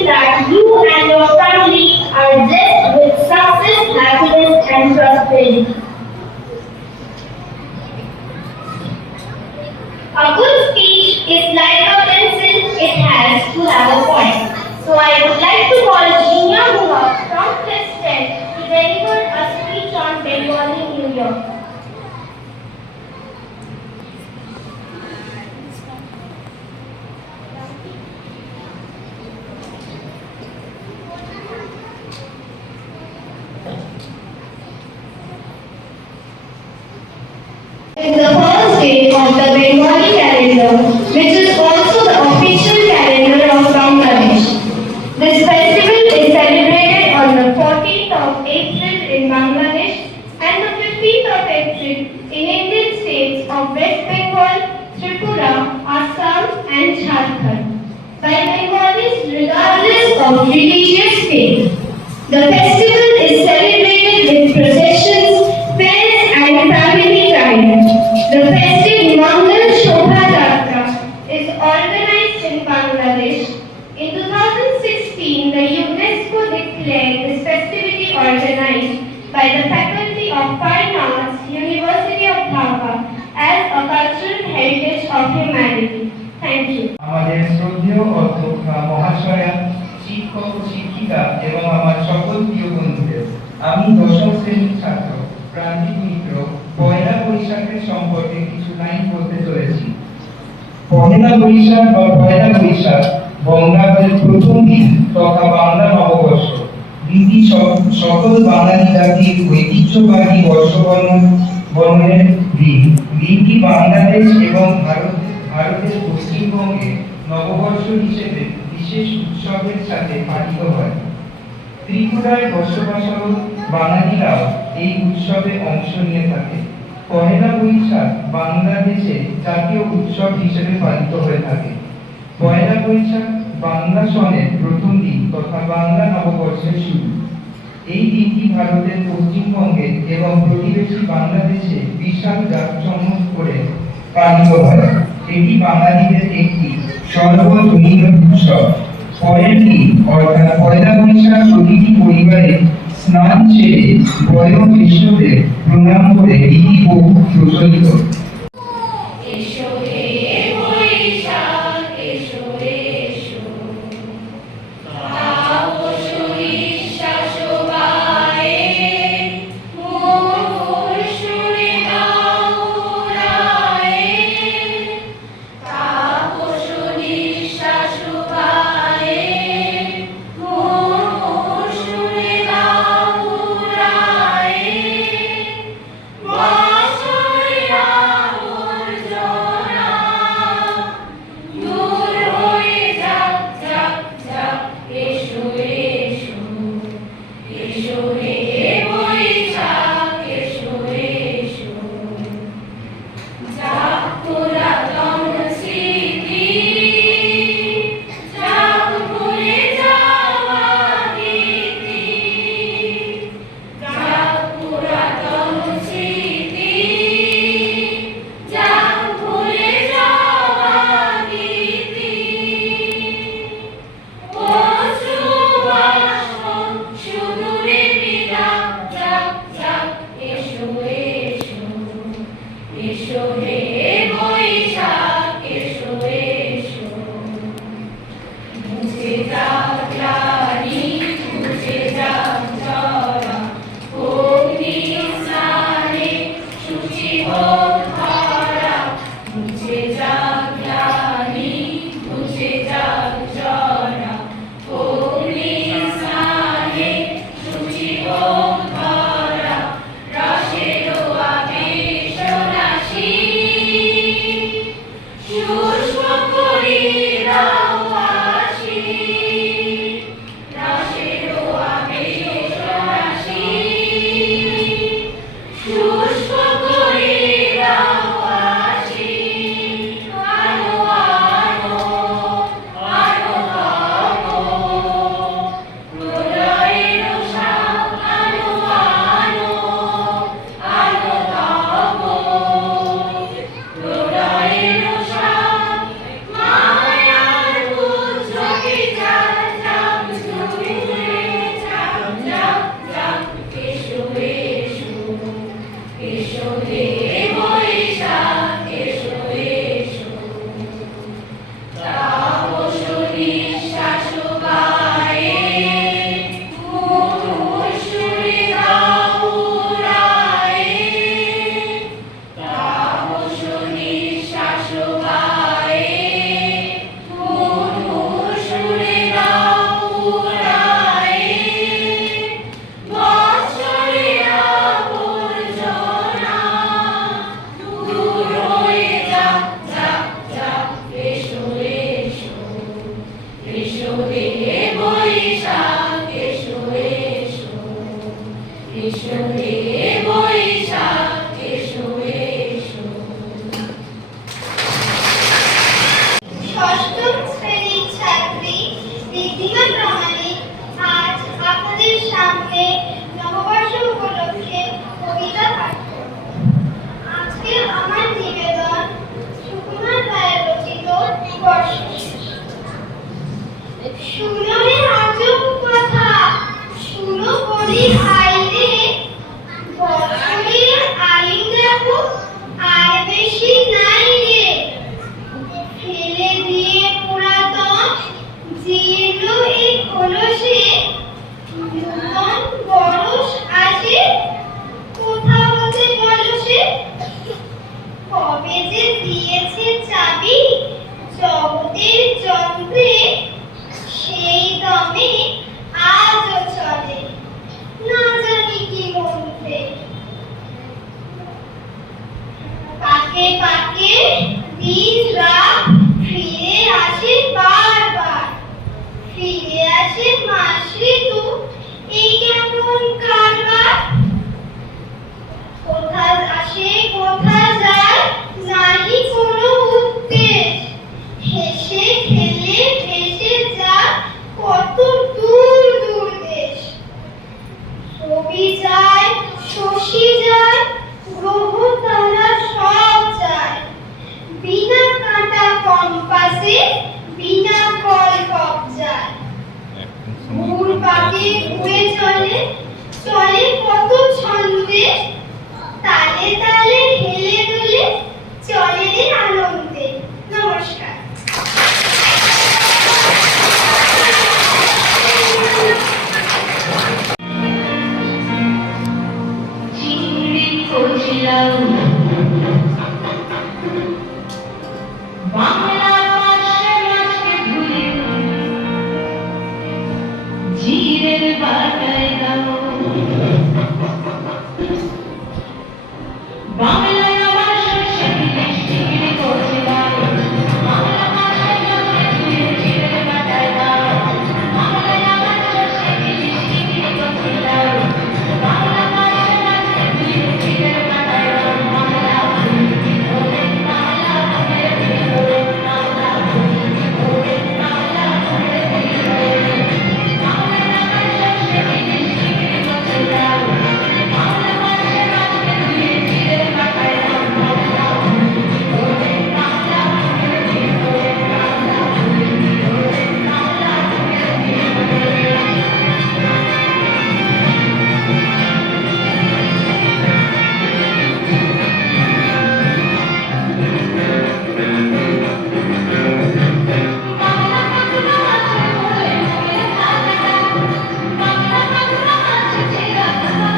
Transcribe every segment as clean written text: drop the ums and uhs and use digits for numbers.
wish that you and your family are blessed with success, happiness, and prosperity. A good speech is like a pencil, it has to have a point. So I would like to call Jinya Hua from class 10 to deliver a speech on Bengali New Year. It is the first day of the Bengali calendar, which is also the official calendar of Bangladesh. This festival is celebrated on the 14th of April in Bangladesh and the 15th of April in Indian states of West Bengal, Tripura, Assam and Jharkhand by Bengalis regardless of religious faith. The festival is celebrated with processions, fairs and family time. The festive Mangal Shobha Yatra is organized in Bangladesh. In 2016, the UNESCO declared this festivity organized by the Faculty of Fine Arts, University of Dhaka as a cultural heritage of humanity. Thank you. আমাদের শ্রদ্ধেয় অধ্যক্ষা মহাশয়া, শিক্ষক ও শিক্ষিকা এবং আমার সকল প্রিয় বন্ধুদের, আমি দশম শ্রেণীর ছাত্র প্রান্তিক মিত্র পয়লা বৈশাখের সম্পর্কে কিছু লাইন বলতে চলেছি। পহেলা বৈশাখ বা পয়লা বৈশাখ বঙ্গাব্দের প্রথম দিন তথা বাংলা নববর্ষ। দিনটি সকল বাঙালি জাতির ঐতিহ্যবাহী বর্ষবরণের দিন। দিনটি বাংলাদেশ এবং ভারতের পশ্চিমবঙ্গে নববর্ষ হিসেবে বিশেষ উৎসবের সাথে পালিত হয়। ত্রিপুরায় বসবাসরত বাঙালিরাও এই উৎসবে অংশ নিয়ে থাকে। পহেলা বৈশাখ বাংলাদেশে জাতীয় উৎসব হিসেবে পালিত হয়ে থাকে। পয়লা বৈশাখ বাংলা সনের প্রথম দিন তথা বাংলা নববর্ষের শুরু। এই দিনটি ভারতের পশ্চিমবঙ্গে এবং প্রতিবেশী বাংলাদেশে বিশাল জাঁকজমক করে পালিত হয়। এটি বাঙালিদের একটি সর্বজনীন উৎসব। পরের দিন অর্থাৎ পয়লা বৈশাখ প্রতিটি পরিবারে স্নান সেরে বয় জ্যেষ্ঠদের প্রণাম করে রীতি বহু প্রচলিত। আসে কোথা যায় নাহি কোনো উদ্দেশ, হেসে খেলে ভেসে যায় কত দূর দূর দেশ। ছবি যায় শশী যায় গ্রহ তারা সব যায়, বিনা কাঁটা কম্পাসে বিনা কল কবজায়। ঘুর পাকে ঘুরে চলে চলে কত ছন্দে, তালে তালে হেলে দুলে চলে রে আনন্দে। নমস্কার। চিংড়ি কচিলাম বাংলা মাসে মাসকে ধুয়ে জিরের বাটায় দাও। বাংলায় আমার সরষে ইলিশ চিংড়ি কচিলাম, বাংলা মাসে মাসকে ধুয়ে জিরের বাটায় দাও। বাংলায় আমার সরষে ইলিশ চিংড়ি কচিলাম, বাংলা মাসে মাসকে ধুয়ে জিরের বাটায় দাও। বাংলা ওরে বাংলা ওরে ওরে বাংলা ওরে বাংলা ওরে ওরে বাংলায় আমার সরষে ইলিশ চিংড়ি কচিলাম, বাংলা মাসে মাসকে ধুয়ে জিরের বাটায় দাও। বাংলা ওরে বাংলা ওরে ওরে বাংলা ওরে বাংলা ওরে ওরে। বাংলা কাকুরা আছে মোরে মোরে খাজা, বাংলা কাকুরা আছে ছেঁড়া খাজা।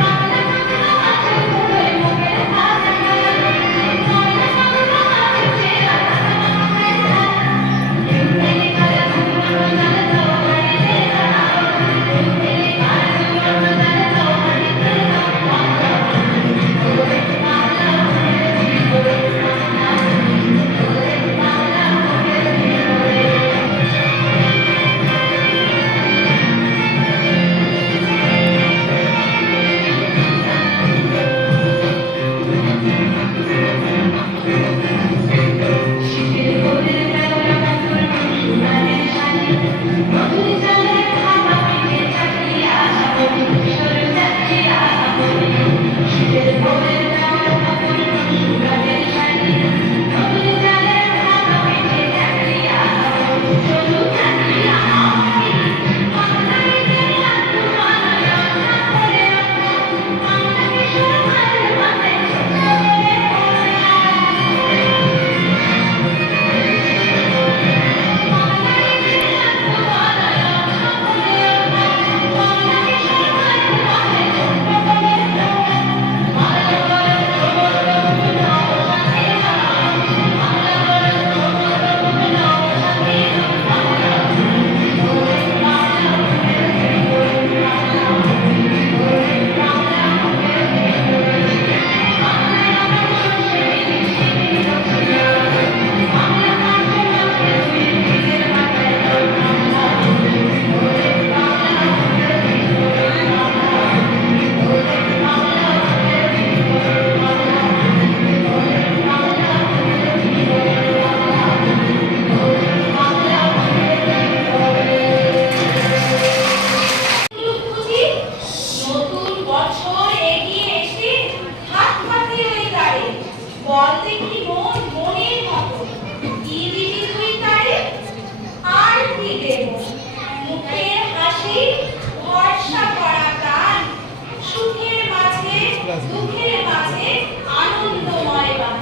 বাংলা কাকুরা আছে মোরে মোরে খাজা, বাংলা কাকুরা আছে ছেঁড়া খাজা। তেলে কালা ঘুমনো জানা দাও হারিতে দাও, তেলে কালা ঘুমনো জানা দাও হারিতে দাও। বাংলা ওরে বাংলা ওরে ওরে বাংলা ওরে বাংলা ওরে ওরে। শীতের ভোরের বেলা কাকুর সোনারের শাড়ি, মধুর জলে ভাপা পিঠে চাকরিয়া সাবরি কিশোর চাকরিয়া সাবরি। শীতের ভোরের বেলা কাকুর সোনারের শাড়ি, মধুর জলে ভাপা পিঠে চাকরিয়া সাবরি চলু চাকরিয়া সাবরি। বাংলায় যে লাড্ডু বানায় সাবরে বাংলা কিশোর ঘরে বাঁধে ছোটরে নতুন বছর এগিয়ে এসে হাত পাতে ওই গাড়ি, বল দেখি মন মনের মতো কি দিবি তুই তারে, আর কি দেব মুখের হাসি ভরসা করা গান, সুখের মাঝে দুঃখের মাঝে আনন্দময় বান।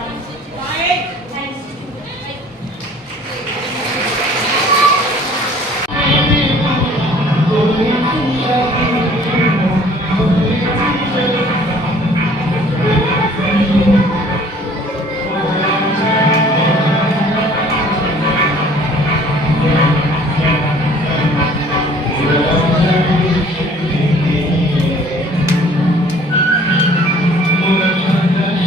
Thank you.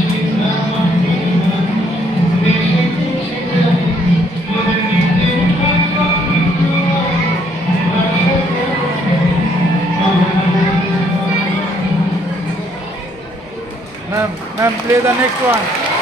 Ma'am, play the next one.